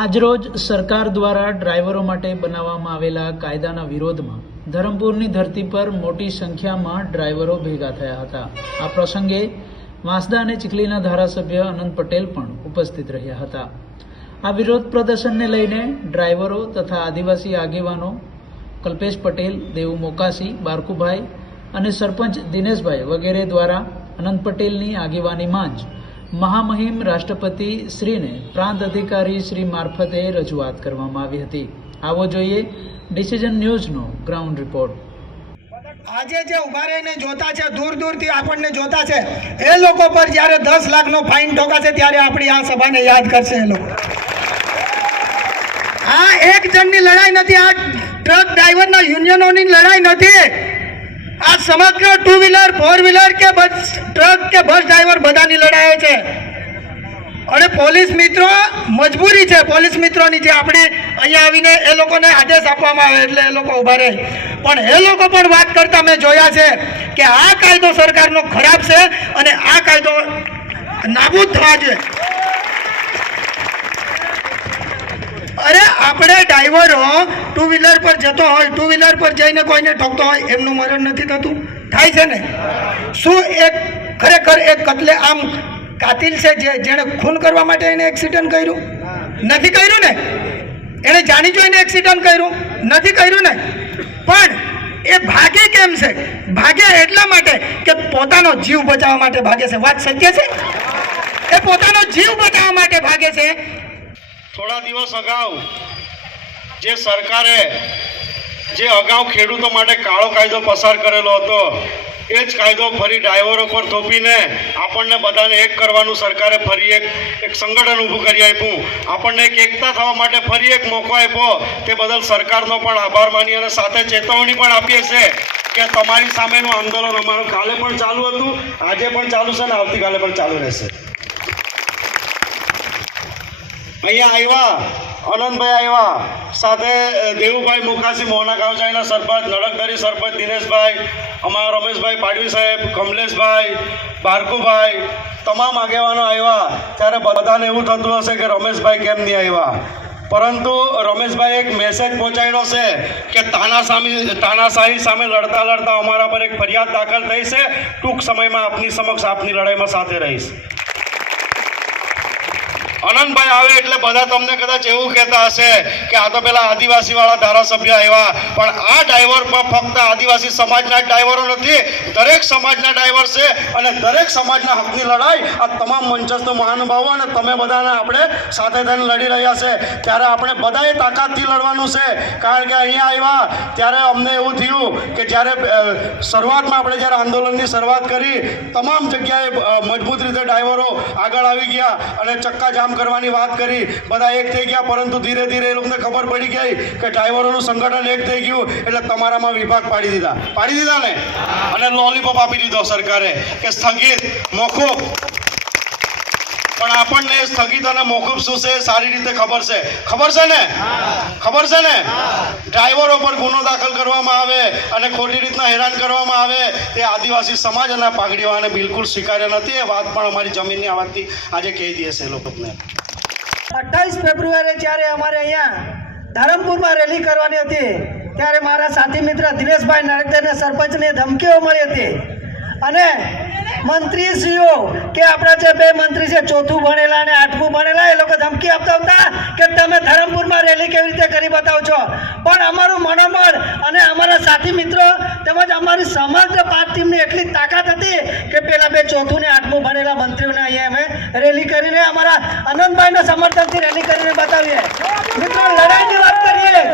આજરોજ સરકાર દ્વારા ડ્રાઈવરો માટે બનાવવામાં આવેલા કાયદાના વિરોધમાં ધરમપુરની ધરતી પર મોટી સંખ્યામાં ડ્રાઈવરો ભેગા થયા હતા। આ પ્રસંગે વાંસદા અને ચીખલીના ધારાસભ્ય અનંત પટેલ પણ ઉપસ્થિત રહ્યા હતા। આ વિરોધ પ્રદર્શનને લઈને ડ્રાઈવરો તથા આદિવાસી આગેવાનો કલ્પેશ પટેલ, દેવુ મોકાસી, બારકુભાઈ અને સરપંચ દિનેશભાઈ વગેરે દ્વારા અનંત પટેલની આગેવાનીમાં જ મહામહિમ રાષ્ટ્રપતિ શ્રીને પ્રાંત અધિકારી શ્રી મારફતે રજૂઆત કરવામાં આવી હતી। આવો જોઈએ ડિસિઝન ન્યૂઝનો ગ્રાઉન્ડ રિપોર્ટ। આજે જે ઉભા રહીને જોતા છે, દૂર દૂરથી આપણને જોતા છે, એ લોકો પર જ્યારે 10 લાખનો ફાઇન ઠોકાશે ત્યારે આપણી આ સભાને યાદ કરશે એ લોકો। આ એક જણની લડાઈ નથી, આ ટ્રક ડ્રાઈવરના યુનિયનોની લડાઈ નથી, આ સમગ્ર 2 વ્હીલર 4 વ્હીલર કે બસ ટ્રક કે બસ ડ્રાઈવર બધાની લડાઈ છે। અને પોલીસ મિત્રો મજબૂરી છે, પોલીસ મિત્રોની જે આપણે અહીંયા આવીને એ લોકોને આદેશ આપવામાં આવે એટલે એ લોકો ઊભા રહે, પણ એ લોકો પણ વાત કરતા મેં જોયા છે કે આ કાયદો સરકારનો ખરાબ છે અને આ કાયદો નાબૂદ થવા જોઈએ। અરે આપણે ડ્રાઈવરો 2 વ્હીલર પર જતો હોય, 2 વ્હીલર પર જઈને કોઈને ઠોકતો હોય, એમનું મરણ નથી થતું? થાય છે ને? શું એક ખરેખર એક કતલે આમ કાતિલ છે જેણે ખૂન કરવા માટે એને એક્સિડન્ટ કર્યું? નથી કર્યું ને? એને જાણી જોઈને એક્સિડન્ટ કર્યું? નથી કર્યું ને? પણ એ ભાગે કેમ છે? ભાગે એટલા માટે કે પોતાનો જીવ બચાવવા માટે ભાગે છે। વાત સત્ય છે? એ પોતાનો જીવ બચાવવા માટે ભાગે છે। થોડા દિવસ અગાઉ જે સરકારે જે અગાઉ ખેડૂતો માટે કાળો કાયદો પસાર કરેલો હતો, એ જ કાયદો ફરી ડ્રાઈવરો પર થોપીને આપણને બધાને એક કરવાનું સરકારે ફરી એક સંગઠન ઊભું કરી આપ્યું, આપણને એક એકતા થવા માટે ફરી એક મોકો આપ્યો। તે બદલ સરકારનો પણ આભાર માની અને સાથે ચેતવણી પણ આપીએ છીએ કે તમારી સામેનું આંદોલન અમારું કાલે પણ ચાલુ હતું, આજે પણ ચાલુ છે અને આવતીકાલે પણ ચાલુ રહેશે। અહીંયા આવ્યા અનંતભાઈ, આવ્યા સાથે દેવુભાઈ મુખાસી, મોહના ગાવચાઈના સરપંચ, નડકદરી સરપંચ દિનેશભાઈ, અમારા રમેશભાઈ પાડવી સાહેબ, કમલેશભાઈ, બારકુભાઈ, તમામ આગેવાનો આવ્યા। ત્યારે બધાને એવું થતું હશે કે રમેશભાઈ કેમ નહીં આવ્યા, પરંતુ રમેશભાઈ એક મેસેજ પહોંચાડ્યો છે કે તાનાશાહી સામે લડતા લડતા અમારા પર એક ફરિયાદ દાખલ થઈ છે, ટૂંક સમયમાં આપની સમક્ષ આપની લડાઈમાં સાથે રહીશ। અનંતભાઈ આવે એટલે બધા તમને કદાચ એવું કહેતા હશે કે આ તો પેલા આદિવાસી વાળા ધારાસભ્ય આવ્યા, પણ આ ડ્રાઈવર પર ફક્ત આદિવાસી સમાજના ડ્રાઈવરો નથી, દરેક સમાજના ડ્રાઈવર છે અને દરેક સમાજના હકની લડાઈ આ તમામ મંચસ્થ મહાનુભાવો અને તમે બધાને આપણે સાથે થઈને લડી રહ્યા છે। ત્યારે આપણે બધાએ તાકાતથી લડવાનું છે, કારણ કે અહીંયા આવ્યા ત્યારે અમને એવું થયું કે જ્યારે શરૂઆતમાં આપણે જ્યારે આંદોલનની શરૂઆત કરી, તમામ જગ્યાએ મજબૂત રીતે ડ્રાઈવરો આગળ આવી ગયા અને ચક્કાજામ કરવાની વાત કરી, બધા એક થઈ ગયા, પરંતુ ધીરે ધીરે એ લોકોને ખબર પડી ગઈ કે ડ્રાઈવરોનું સંગઠન એક થઈ ગયું એટલે તમારામાં વિભાગ પાડી દીધા ને, અને લોલીપોપ આપી દીધો સરકારે કે સ્થગિત મોકૂફ। પણ આપણને સ્થગિત અને મોકૂફ શું છે સારી રીતે ખબર છે ને? ખબર છે ને? ડ્રાઈવરો પર ગુનો દાખલ કરવામાં આવે અને ખોટી રીતના હેરાન કરવામાં આવે તે આદિવાસી સમાજ અને પાઘડીવાળાને બિલકુલ સ્વીકાર્ય નથી। એ વાત પણ અમારી જમીનની આવાજથી આજે કહી દઈએ છે લોકોને। 28 ફેબ્રુઆરીએ જ્યારે અમારે અહીંયા ધરમપુરમાં રેલી કરવાની હતી ત્યારે મારા સાથી મિત્ર દિનેશભાઈ નડકદરના સરપંચને ધમકીઓ મળી હતી અને મંત્રીશ્રીઓ કે આપણા જે 2 મંત્રી છે, 4થું ભણેલા અને 8મું ભણેલા, એ લોકો ધમકી આપતા હતા કે તમે ધરમપુરમાં રેલી કેવી રીતે કરી બતાવો છો। પણ અમારું મનોબળ અને અમારા સાથી મિત્રો તેમજ અમારી સમગ્ર 5 ટીમની એટલી તાકાત હતી કે પેલા 2 4થું ને 8મું ભણેલા મંત્રીઓને અહીંયા અમે રેલી કરીને અમારા અનંતભાઈના સમર્થનથી રેલી કરીને બતાવીએ। મિત્રો, લડાઈની વાત કરીએ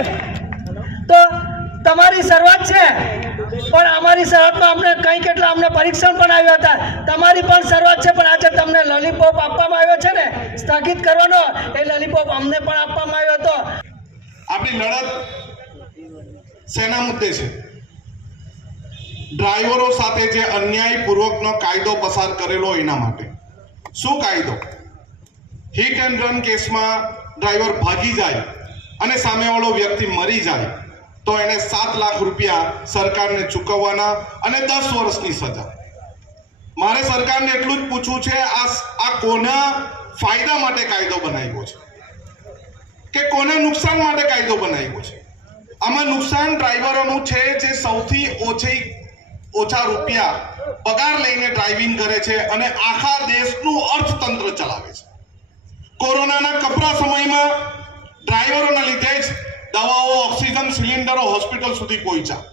તો તમારી શરૂઆત છે, પણ અમારી શરૂઆતમાં અમને કંઈ કેટલા અમને પરીક્ષણ પણ આવ્યા હતા, તમારી પણ શરૂઆત છે, પણ આજે તમને લોલીપોપ આપવામાં આવ્યો છે ને સ્થગિત કરવાનો, એ લોલીપોપ અમને પણ આપવામાં આવ્યો હતો। આપણી લડત શેના મુદ્દે છે? ડ્રાઈવરો સાથે જે અન્યાયપૂર્વકનો કાયદો પસાર કરેલો એના માટે। શું કાયદો? હિટ એન્ડ રન કેસમાં ડ્રાઈવર ભાગી જાય અને સામેવાળો વ્યક્તિ મરી જાય તો એને 7 લાખ રૂપિયા સરકારને ચૂકવવાના અને 10 વર્ષની સજા। મારે સરકારને એટલું જ પૂછવું છે, આ કોના ફાયદા માટે કાયદો બનાવ્યો છે? કે કોના નુકસાન માટે કાયદો બનાવ્યો છે. આમાં નુકસાન ડ્રાઈવરોનું છે જે સૌથી ઓછા રૂપિયા પગાર લઈને ડ્રાઇવિંગ કરે છે અને આખા દેશનું અર્થતંત્ર ચલાવે છે. કોરોનાના કપરા સમયમાં ડ્રાઈવરોના લીધે જ દવાઓ, ઓક્સિજન સિલિન્ડરો હોસ્પિટલ સુધી પહોંચ્યા.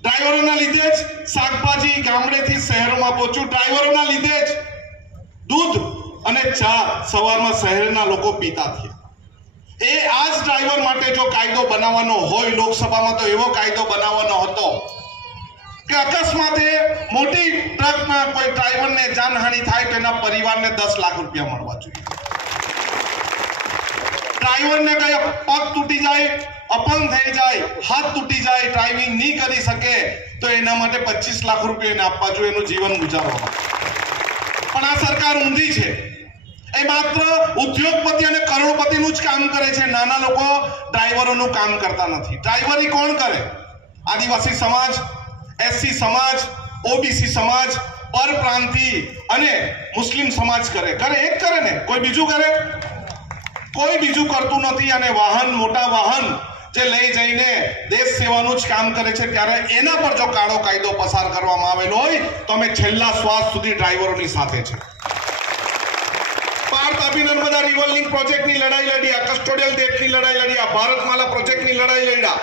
ડ્રાઈવરોના લીધે જ શાકભાજી ગામડેથી શહેરોમાં પહોંચ્યું. ડ્રાઈવરોના લીધે જ દૂધ અને ચા સવારમાં શહેરના લોકો પીતા થયા. આ જ ડ્રાઈવર માટે જો કાયદો બનાવવાનો હોય લોકસભામાં, તો એવો કાયદો બનાવવાનો હતો કે અકસ્માતે મોટી ટ્રકમાં કોઈ ડ્રાઈવરને જાનહાનિ થાય તો એના પરિવારને 10 લાખ રૂપિયા મળવા જોઈએ. ડ્રાઈવરને કઈ પગ તૂટી જાય, અપંગ થઈ જાય, હાથ તૂટી જાય, ડ્રાઇવિંગ નહીં કરી શકે તો એના માટે 25 લાખ રૂપિયા એને આપવા જોઈએ એનું જીવન ગુજારવા. પણ આ સરકાર ઊંધી છે. એ માત્ર ઉદ્યોગપતિ અને કરોડપતિનું જ કામ કરે છે. નાના લોકો ડ્રાઈવરોનું કામ કરતા નથી. ડ્રાઈવરી કોણ કરે? આદિવાસી સમાજ, એસસી સમાજ, ઓબીસી સમાજ, પરપ્રાંતિ અને મુસ્લિમ સમાજ કરે. એક કરે ને, કોઈ બીજું કરે? કોઈ બીજું કરતું નથી. અને મોટા વાહન જે લઈ જઈને દેશ સેવાનું જ કામ કરે છે, ત્યારે એના પર જો કાળો કાયદો પસાર કરવામાં આવેલો હોય તો અમે છેલ્લા શ્વાસ સુધી ડ્રાઈવરોની સાથે છે. પાર તાપી નર્મદા રિવર લિંક પ્રોજેક્ટની લડાઈ લડ્યા, કસ્ટોડિયલ ડેટની લડાઈ લડ્યા, ભારતમાલા પ્રોજેક્ટની લડાઈ લડ્યા,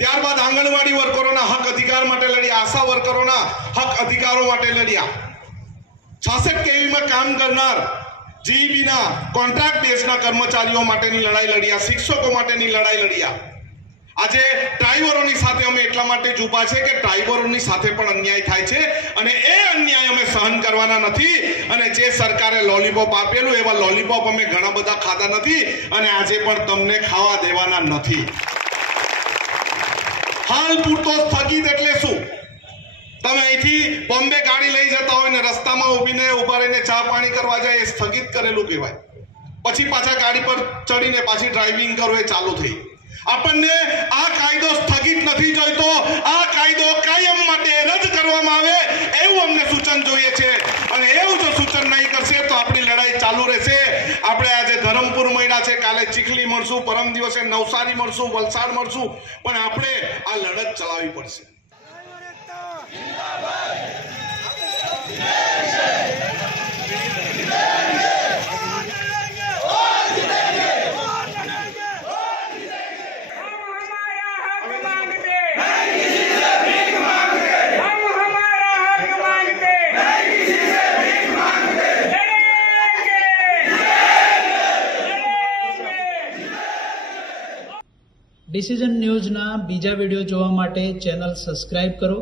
ત્યારબાદ આંગણવાડી વર્કરોના હક અધિકાર માટે લડ્યા, આશા વર્કરોના હક અધિકારો માટે લડ્યા, 66 કેવીમાં કામ કરનાર જીઈબીના કોન્ટ્રાક્ટ બેઝના કર્મચારીઓ માટેની લડાઈ લડ્યા, શિક્ષકો માટેની લડાઈ લડ્યા. આજે ડ્રાઈવરોની સાથે અમે એટલા માટે જ ઊભા છે કે ડ્રાઈવરોની સાથે પણ અન્યાય થાય છે અને એ અન્યાય અમે સહન કરવાના નથી. અને જે સરકારે લોલીપોપ આપેલું એવા લોલીપોપ અમે ઘણા બધા ખાધા નથી અને આજે પણ તમને ખાવા દેવાના નથી. હાલ પૂરતો સ્થગિત એટલે શું? તમે અહીંથી બોમ્બે ગાડી લઈ જતા હોય ને રસ્તામાં ઊભા રહીને ચા પાણી કરવા જાય, એ સ્થગિત કરેલું કહેવાય. પછી પાછા ગાડી પર ચડીને પાછી ડ્રાઇવિંગ કરો, એ ચાલુ થઈ. આપણને આ કાયદો સ્થગિત નથી જોઈતો. આ કાયદો કાયમ માટે રદ કરવામાં આવે એવું અમને સૂચન જોઈએ છે. અને એવું જો સૂચન નહીં કરશે તો આપણી લડાઈ ચાલુ રહેશે. આપણે આજે ધરમપુર મળ્યા છે, કાલે ચીખલી મળશું, પરમ દિવસે નવસારી મળશું, વલસાડ મળશું, પણ આપણે આ લડત ચલાવવી પડશે. ડિસિઝન ન્યૂઝના બીજા વિડીયો જોવા માટે ચેનલ સબસ્ક્રાઇબ કરો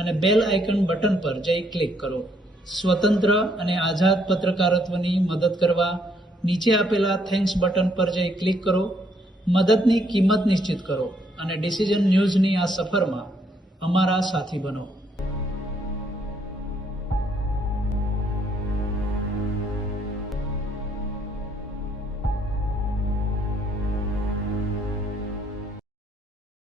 અને બેલ આઇકન બટન પર જઈ ક્લિક કરો. સ્વતંત્ર અને આઝાદ પત્રકારત્વની મદદ કરવા નીચે આપેલા થેન્ક્સ બટન પર જઈ ક્લિક કરો. મદદની કિંમત નિશ્ચિત કરો અને ડિસિઝન ન્યૂઝની આ સફરમાં અમારા સાથી બનો.